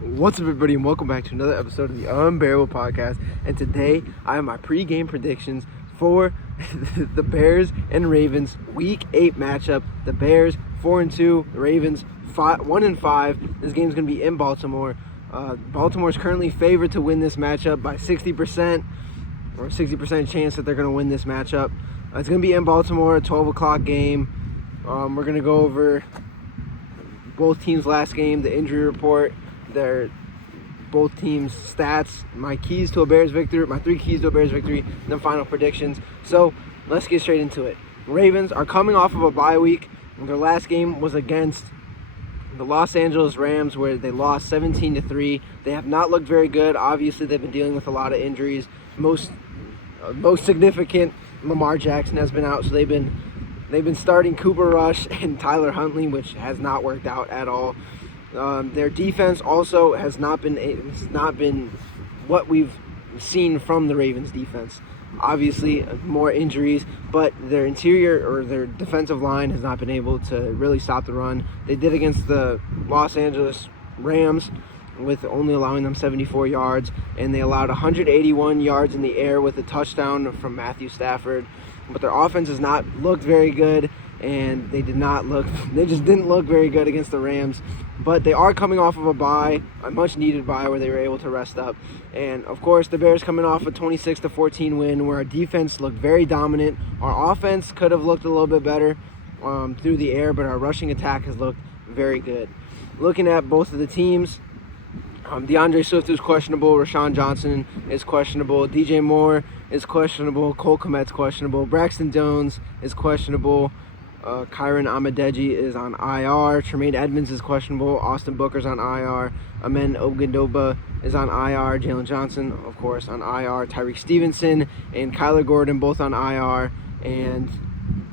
What's up, everybody, and welcome back to another episode of the Unbearable Podcast. And today, I have my pre-game predictions for the Bears and Ravens Week 8 matchup. The Bears 4-2, the Ravens 1-5. This game's going to be in Baltimore. Baltimore is currently favored to win this matchup by 60%, or 60% chance that they're going to win this matchup. It's going to be in Baltimore, a 12 o'clock game. We're going to go over both teams' last game, the injury report, both teams' stats, my keys to a Bears victory, my 3 keys to a Bears victory, and then final predictions. So let's get straight into it. Ravens are coming off of a bye week. Their last game was against the Los Angeles Rams, where they lost 17-3. They have not looked very good. Obviously, they've been dealing with a lot of injuries. Most significant, Lamar Jackson has been out, so they've been starting Cooper Rush and Tyler Huntley, which has not worked out at all. Their defense also has not been what we've seen from the Ravens defense. Obviously, more injuries, but their interior or their defensive line has not been able to really stop the run. They did against the Los Angeles Rams, with only allowing them 74 yards, and they allowed 181 yards in the air with a touchdown from Matthew Stafford. But their offense has not looked very good, and they just didn't look very good against the Rams. But they are coming off of a bye, a much needed bye, where they were able to rest up. And of course, the Bears coming off a 26-14 win, where our defense looked very dominant. Our offense could have looked a little bit better through the air, but our rushing attack has looked very good. Looking at both of the teams, DeAndre Swift is questionable, Rashawn Johnson is questionable, DJ Moore is questionable, Cole Kmet's questionable, Braxton Jones is questionable, Kyron Amedeji is on IR, Tremaine Edmonds is questionable, Austin Booker's on IR, Amen Ogundoba is on IR, Jalen Johnson, of course, on IR, Tyreek Stevenson and Kyler Gordon both on IR, and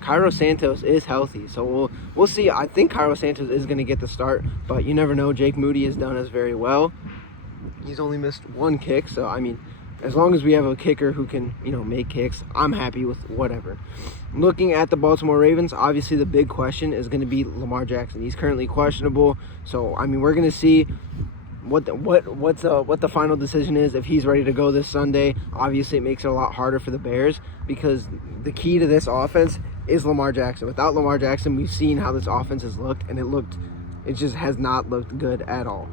Cairo Santos is healthy, so we'll see. I think Cairo Santos is going to get the start, but you never know. Jake Moody has done us very well. He's only missed 1 kick, so I mean, as long as we have a kicker who can, make kicks, I'm happy with whatever. Looking at the Baltimore Ravens, obviously the big question is going to be Lamar Jackson. He's currently questionable, so I mean, we're going to see what the final decision is if he's ready to go this Sunday. Obviously, it makes it a lot harder for the Bears, because the key to this offense is Lamar Jackson. Without Lamar Jackson, we've seen how this offense has looked, and it just has not looked good at all.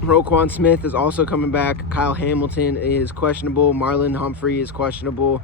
Roquan Smith is also coming back. Kyle Hamilton is questionable. Marlon Humphrey is questionable.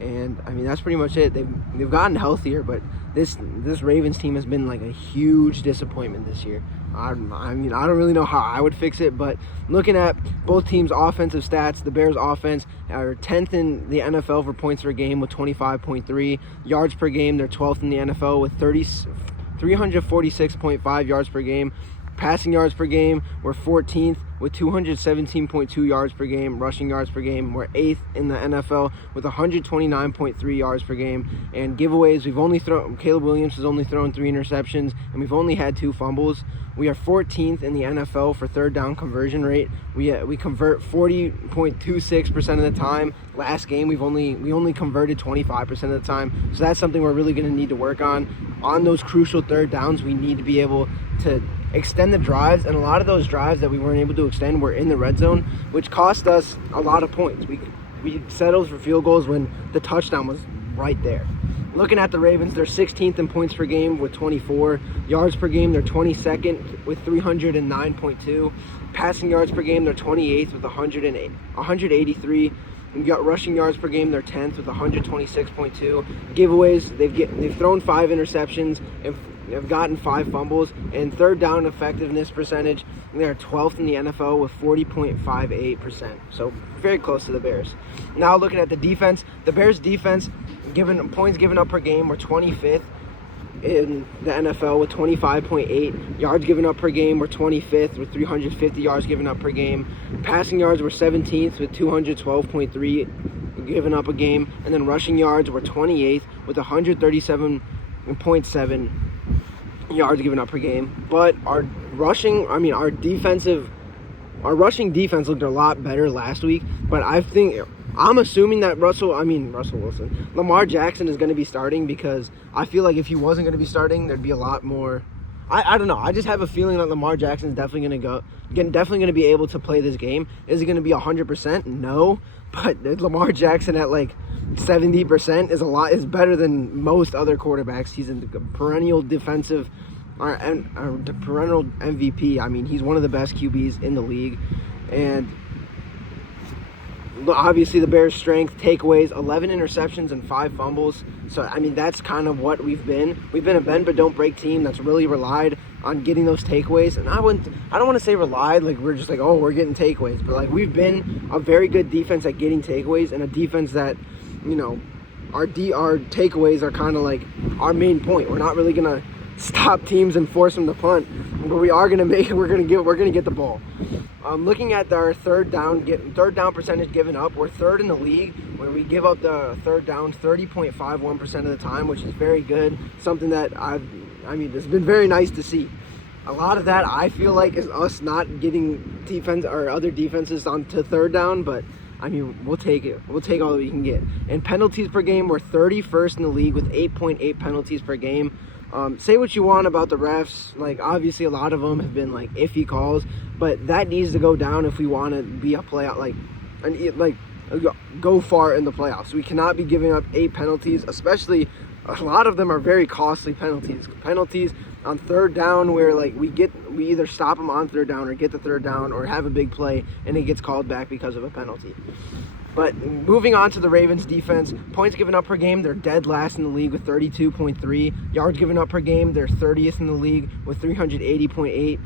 And I mean, that's pretty much it. They've gotten healthier, but this Ravens team has been like a huge disappointment this year. I mean, I don't really know how I would fix it, but looking at both teams' offensive stats, the Bears' offense are 10th in the NFL for points per game with 25.3 yards per game. They're 12th in the NFL with 346.5 yards per game. Passing yards per game, we're 14th with 217.2 yards per game. Rushing yards per game, we're 8th in the NFL with 129.3 yards per game. And giveaways, Caleb Williams has only thrown 3 interceptions, and we've only had 2 fumbles. We are 14th in the NFL for third down conversion rate. We convert 40.26% of the time. Last game, we only converted 25% of the time. So that's something we're really going to need to work on. On those crucial third downs, we need to be able to extend the drives, and a lot of those drives that we weren't able to extend were in the red zone, which cost us a lot of points. We settled for field goals when the touchdown was right there. Looking at the Ravens, they're 16th in points per game with 24. Yards per game, they're 22nd with 309.2. Passing yards per game, they're 28th with 183. We got rushing yards per game, they're 10th with 126.2. Giveaways, they've thrown 5 interceptions and have gotten 5 fumbles. And third down effectiveness percentage, they're 12th in the NFL with 40.58%. So very close to the Bears. Now looking at the defense, the Bears defense, points given up per game, were 25th in the NFL with 25.8. Yards given up per game, were 25th with 350 yards given up per game. Passing yards were 17th with 212.3 given up a game. And then rushing yards were 28th with 137.7 yards given up per game. But our rushing defense looked a lot better last week. But I'm assuming that Lamar Jackson is going to be starting, because I feel like if he wasn't going to be starting, there'd be a lot more I don't know. I just have a feeling that Lamar Jackson is definitely going to be able to play this game. Is he going to be 100%? No, but Lamar Jackson at like 70% is better than most other quarterbacks. He's a perennial defensive perennial MVP. I mean, he's one of the best QBs in the league, and obviously the Bears' strength, takeaways, 11 interceptions and 5 fumbles. So, I mean, that's kind of what we've been. We've been a bend but don't break team that's really relied on getting those takeaways. And I don't want to say relied, like we're just like, oh, we're getting takeaways. But, like, we've been a very good defense at getting takeaways, and a defense that, you know, our takeaways are kind of like our main point. We're not really going to stop teams and force them to punt, but we're going to get the ball. Looking at our third down percentage given up, we're third in the league where we give up the third down 30.51% of the time, which is very good. Something that it's been very nice to see. A lot of that I feel like is us not getting defense or other defenses onto third down, but I mean, we'll take it. We'll take all that we can get. And penalties per game, we're 31st in the league with 8.8 penalties per game. Say what you want about the refs. Like, obviously, a lot of them have been, like, iffy calls. But that needs to go down if we want to be a playoff, go far in the playoffs. We cannot be giving up 8 penalties, especially a lot of them are very costly penalties. Penalties on third down where, like, we either stop them on third down or get the third down or have a big play and it gets called back because of a penalty. But moving on to the Ravens defense, points given up per game, they're dead last in the league with 32.3. Yards given up per game, they're 30th in the league with 380.8.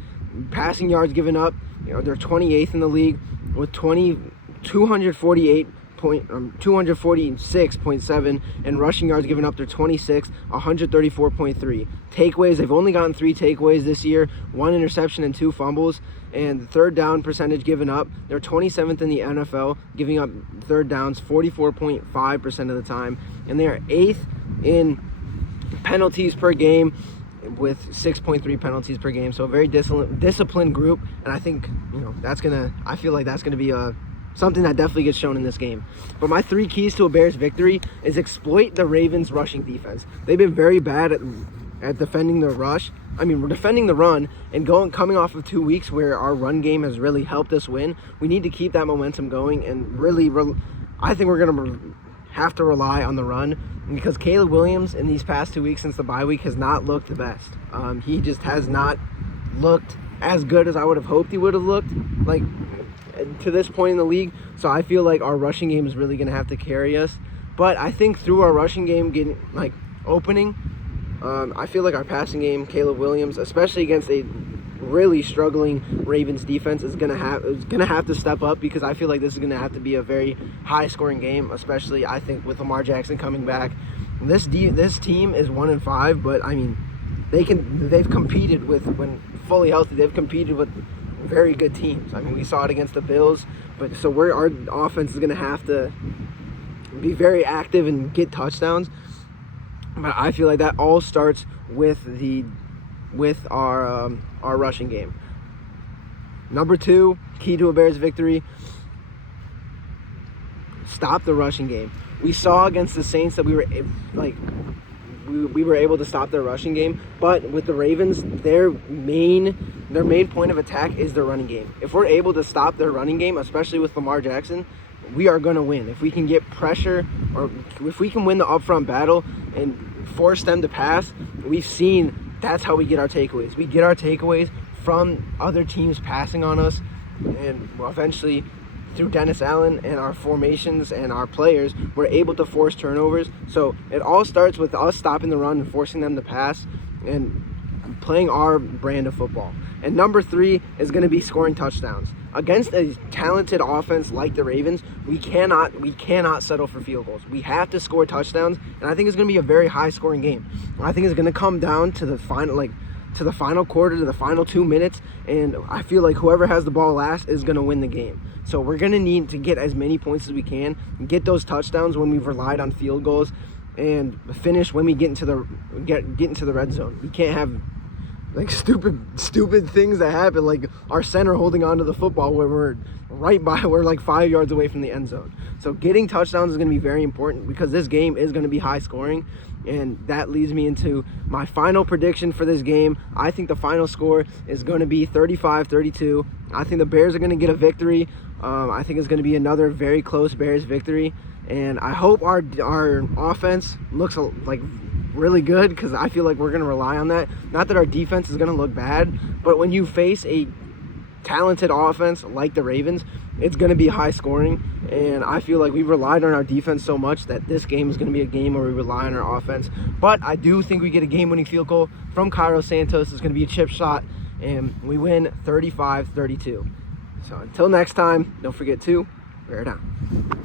Passing yards given up, they're 28th in the league with 246.7, and rushing yards given up, they're 26th, 134.3. Takeaways, they've only gotten 3 takeaways this year, 1 interception and 2 fumbles. And third down percentage given up, they're 27th in the NFL, giving up third downs 44.5% of the time. And they are 8th in penalties per game with 6.3 penalties per game. So a very disciplined group. And I think, I feel like that's going to be something that definitely gets shown in this game. But my 3 keys to a Bears victory is exploit the Ravens' rushing defense. They've been very bad at defending the rush. I mean, we're defending the run and coming off of 2 weeks where our run game has really helped us win. We need to keep that momentum going and really, I think we're going to have to rely on the run because Caleb Williams in these past 2 weeks since the bye week has not looked the best. He just has not looked as good as I would have hoped he would have looked, like, to this point in the league. So I feel like our rushing game is really going to have to carry us. But I think through our rushing game getting, like, opening, I feel like our passing game, Caleb Williams, especially against a really struggling Ravens defense, is gonna have to step up because I feel like this is gonna have to be a very high-scoring game, especially I think with Lamar Jackson coming back. This team is 1-5, but I mean, they've competed with, when fully healthy, they've competed with very good teams. I mean, we saw it against the Bills, but so our offense is gonna have to be very active and get touchdowns. But I feel like that all starts with our rushing game. Number 2, key to a Bears victory, stop the rushing game. We saw against the Saints that we were able to stop their rushing game, but with the Ravens, their main point of attack is their running game. If we're able to stop their running game, especially with Lamar Jackson, we are going to win. If we can get pressure or if we can win the upfront battle and force them to pass, we've seen that's how we get our takeaways. We get our takeaways from other teams passing on us, and eventually through Dennis Allen and our formations and our players, we're able to force turnovers. So it all starts with us stopping the run and forcing them to pass and playing our brand of football. And number 3 is going to be scoring touchdowns. Against a talented offense like the Ravens, we cannot settle for field goals. We have to score touchdowns, and I think it's going to be a very high-scoring game. I think it's going to come down to the final quarter, to the final 2 minutes, and I feel like whoever has the ball last is going to win the game. So we're going to need to get as many points as we can, get those touchdowns when we've relied on field goals, and finish when we get into the red zone. We can't have like stupid things that happen, like our center holding onto the football where we're like 5 yards away from the end zone. So getting touchdowns is going to be very important because this game is going to be high scoring, And that leads me into my final prediction for this game. I think the final score is going to be 35-32. I think the Bears are going to get a victory. I think it's going to be another very close Bears victory. And I hope our offense looks like really good, because I feel like we're going to rely on that. Not that our defense is going to look bad, but when you face a talented offense like the Ravens, it's going to be high scoring. And I feel like we've relied on our defense so much that this game is going to be a game where we rely on our offense. But I do think we get a game-winning field goal from Cairo Santos. It's going to be a chip shot, and we win 35-32. So until next time, don't forget to bear down.